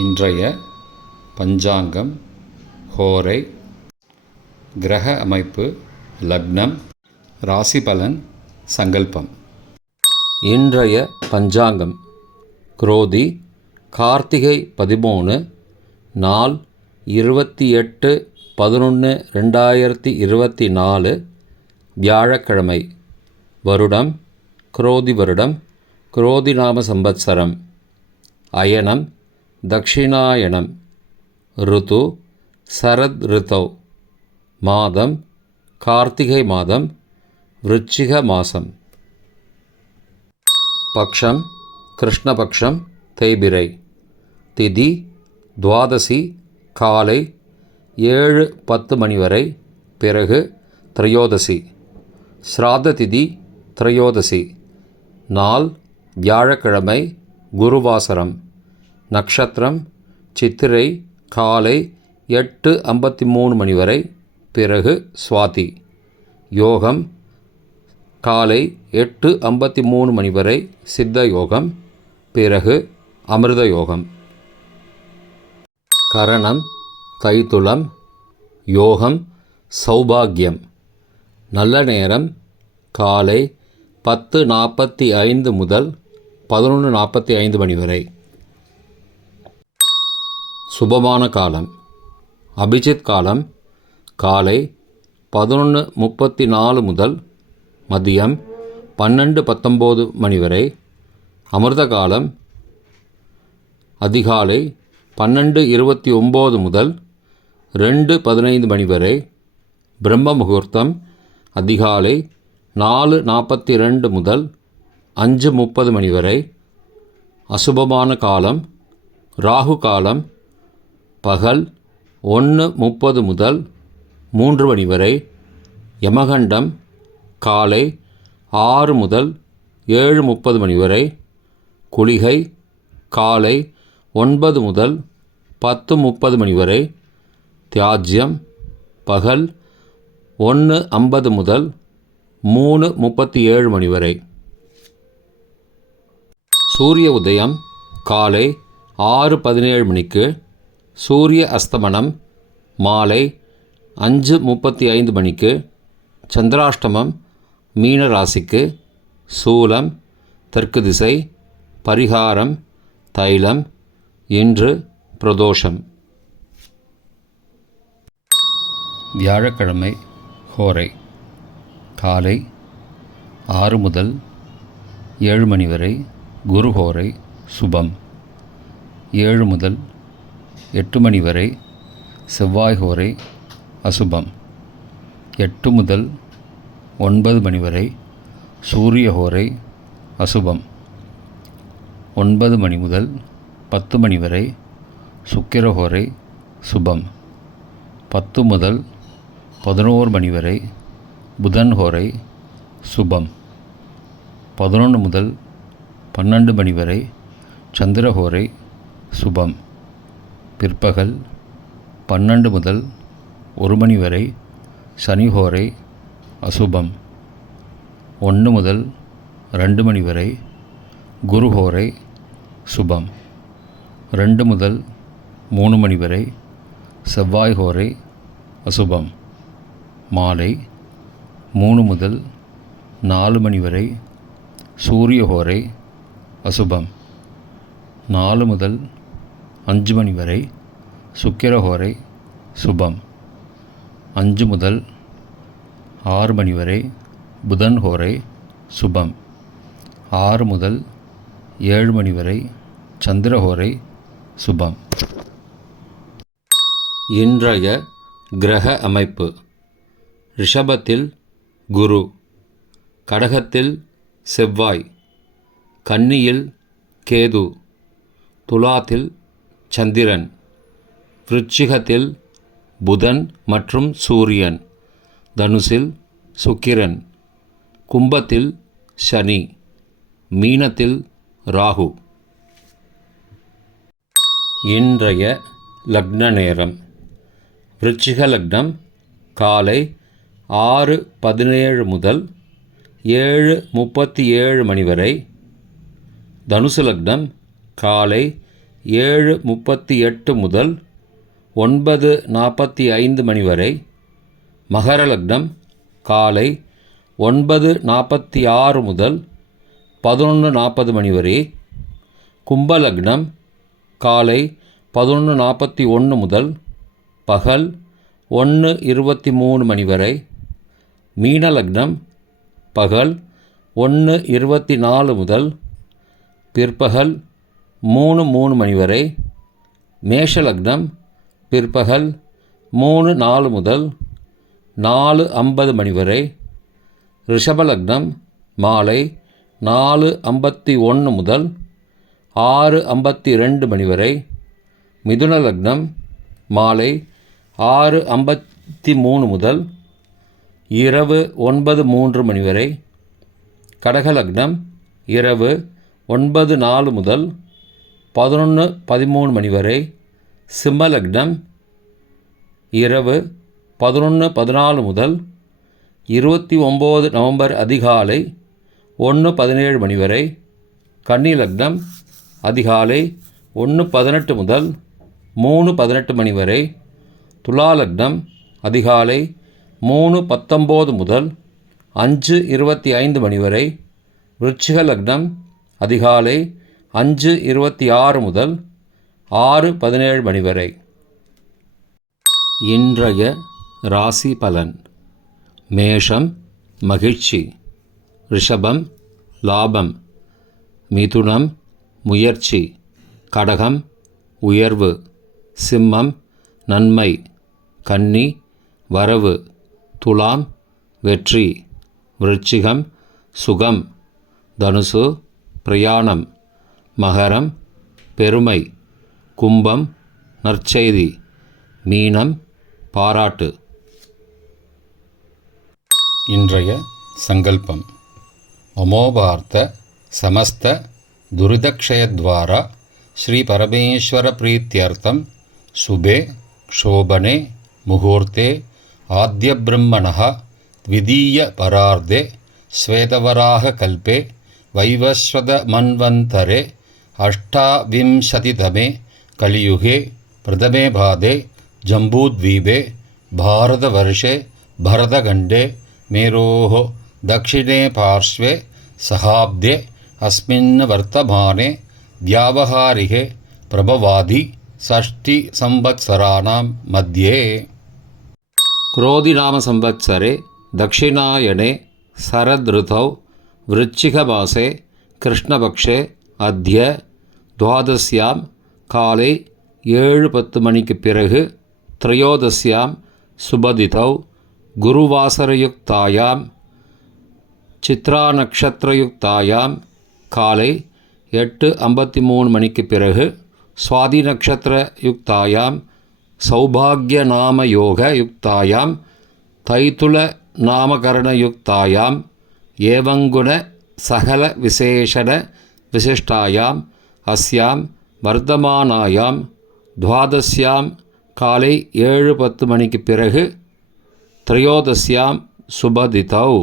இன்றைய பஞ்சாங்கம், ஹோரை, கிரக அமைப்பு, லக்னம், ராசி பலன், சங்கல்பம். இன்றைய பஞ்சாங்கம் குரோதி கார்த்திகை 13, நாள் 28/11/2024, வியாழக்கிழமை. வருடம் குரோதி வருடம், குரோதி நாம சம்பத்சரம். அயனம் தக்ஷிணாயனம். ருது சரத் ரிதௌ. மாதம் கார்த்திகை மாதம், விருச்சிக மாதம். பக்ஷம் கிருஷ்ணபக்ஷம், தேய்பிறை. திதி துவாதசி, காலை 7:10 மணி வரை, பிறகு திரையோதசி. ஸ்ராத்த திதி திரையோதசி. நாள் வியாழக்கிழமை, குருவாசரம். நக்ஷத்திரம் சித்திரை, காலை 8:53 மணி வரை, பிறகு சுவாதி. யோகம் காலை 8:53 மணி வரை சித்த யோகம், பிறகு அமிர்த யோகம். கரணம் தைத்துளம். யோகம் சௌபாகியம். நல்ல நேரம் காலை 10:45 முதல் 11:45 மணி வரை. சுபமான காலம் அபிஜித் காலம் காலை 11:34 முதல் மதியம் 12:19 மணி வரை. அமிர்த காலம் அதிகாலை 12:29 முதல் 2:15 மணி வரை. பிரம்ம முகூர்த்தம் அதிகாலை 4:42 முதல் 5:30 மணி வரை. அசுபமான காலம் ராகு காலம் பகல் 1:30 முதல் 3 மணி வரை. யமகண்டம் காலை 6 முதல் 7:30 மணி வரை. குளிகை காலை 9 முதல் 10:30 மணி வரை. தியாஜ்யம் பகல் 1:50 முதல் 3:37 மணி வரை. சூரிய உதயம் காலை 6:17 மணிக்கு. சூரிய அஸ்தமனம் மாலை 5:35 மணிக்கு. சந்திராஷ்டமம் மீன ராசிக்கு. சூலம் தெற்கு திசை. பரிகாரம் தைலம். இன்று பிரதோஷம். வியாழக்கிழமை ஹோரை காலை 6 முதல் 7 மணி வரை குரு ஹோரை சுபம். 7 முதல் 8 மணி வரை செவ்வாய் ஹோரை அசுபம். 8 முதல் 9 மணி வரை சூரிய ஹோரை அசுபம். 9 மணி முதல் 10 மணி வரை சுக்கிர ஹோரை சுபம். 10 முதல் 11 மணி வரை புதன் ஹோரை சுபம். 11 முதல் 12 மணி வரை சந்திர ஹோரை சுபம். பிற்பகல் 12 முதல் 1 மணி வரை சனி ஹோரை அசுபம். 1 முதல் 2 மணி வரை குரு ஹோரை சுபம். 2 முதல் 3 மணி வரை செவ்வாய் ஹோரை அசுபம். மாலை 3 முதல் 4 மணி வரை சூரிய ஹோரை அசுபம். 4 முதல் 5 மணி வரை சுக்கிர ஹோரை சுபம். 5 முதல் 6 மணி வரை புதன் ஹோரை சுபம். 6 முதல் 7 மணி வரை சந்திர ஹோரை சுபம். இன்றைய கிரக அமைப்பு. ரிஷபத்தில் குரு, கடகத்தில் செவ்வாய், கன்னியில் கேது, துலாத்தில் சந்திரன், விருச்சிகத்தில் புதன் மற்றும் சூரியன், தனுசில் சுக்கிரன், கும்பத்தில் சனி, மீனத்தில் ராகு. இன்றைய லக்ன நேரம். விருச்சிக லக்னம் காலை 6:17 முதல் 7:37 மணி வரை. தனுசு லக்னம் காலை 7:38 முதல் 9:45 மணி வரை. மகர லக்னம் காலை 9:46 முதல் 11:40 மணி வரை. கும்ப லக்னம் காலை 11:41 முதல் பகல் 1:23 மணி வரை. மீன லக்னம் பகல் 1:24 முதல் பிற்பகல் 3:03 மணி வரை. மேஷ லக்னம் பிற்பகல் 3:04 முதல் 4:50 மணி வரை. ரிஷப லக்னம் மாலை 4:51 முதல் 6:52 மணி வரை. மிதுன லக்னம் மாலை 6:53 முதல் இரவு 9:03 மணி வரை. கடக லக்னம் இரவு 9:04 முதல் 11:13 மணி வரை. சிம்ம லக்னம் இரவு 11:14 முதல் 29 நவம்பர் அதிகாலை 1:17 மணி வரை. கன்னி லக்னம் அதிகாலை 1:18 முதல் 3:18 மணி வரை. துலா லக்னம் அதிகாலை 3:19 முதல் 5:25 மணி வரை. விருச்சிக லக்னம் அதிகாலை 5:26 முதல் 6:17 மணி வரை. இன்றைய ராசி பலன். மேஷம் மகிழ்ச்சி, ரிஷபம் லாபம், மிதுனம் முயற்சி, கடகம் உயர்வு, சிம்மம் நன்மை, கன்னி வரவு, துலாம் வெற்றி, விருச்சிகம் சுகம், தனுசு பிரயாணம், மகரம் பெருமை, கும்பம் நற்செய்தி, மீனம் பாராட்டு. இன்றைய சங்கல்பம். அமோபார்த்த சமஸ்த துரிதக்ஷயத்வாரா ஸ்ரீ பரமேஸ்வர பிரீத்யர்த்தம் சுபே க்ஷோபனே முகூர்த்தே ஆத்ய பிரம்மணः த்விதீய பரார்த்தே ஸ்வேதவராக கல்பே வைவஸ்வத மன்வந்தரே அஷ்டாவிம்சதிதமே கலியுகே பிரதமே பாதே ஜம்பூத்வீபே பாரதவர்ஷே பரதகண்டே மேரோः दक्षिणे पार्श्वे सहाब्दे अस्मिन् वर्तमाने व्यावहारिके प्रभवादि षष्टिसंवत्सराणां मध्ये क्रोधिनाम संवत्सरे दक्षिणायने शरदृतौ वृश्चिकमासे कृष्णपक्षे अद्य द्वादश्यां काले 7:10 மணிக்கு பிறகு त्रयोदश्यां சுபதிதௌ குருவாசரயுக்தாயாம் சித்ரா நக்ஷத்திரயுக்தாயாம் காலை 8:53 மணிக்கு பிறகு சுவாதி நக்ஷத்திர யுக்தாயாம் சௌபாகிய நாம யோக யுக்தாயாம் தைத்துல நாமகரண யுக்தாயாம் ஏவங்குண சகல விசேஷண விசிஷ்டாயாம் அஸ்யாம் வர்த்தமானாயாம் துவாதஸ்யாம் காலை 7:10 மணிக்கு பிறகு त्रयोदश्यां சுபதிதௌ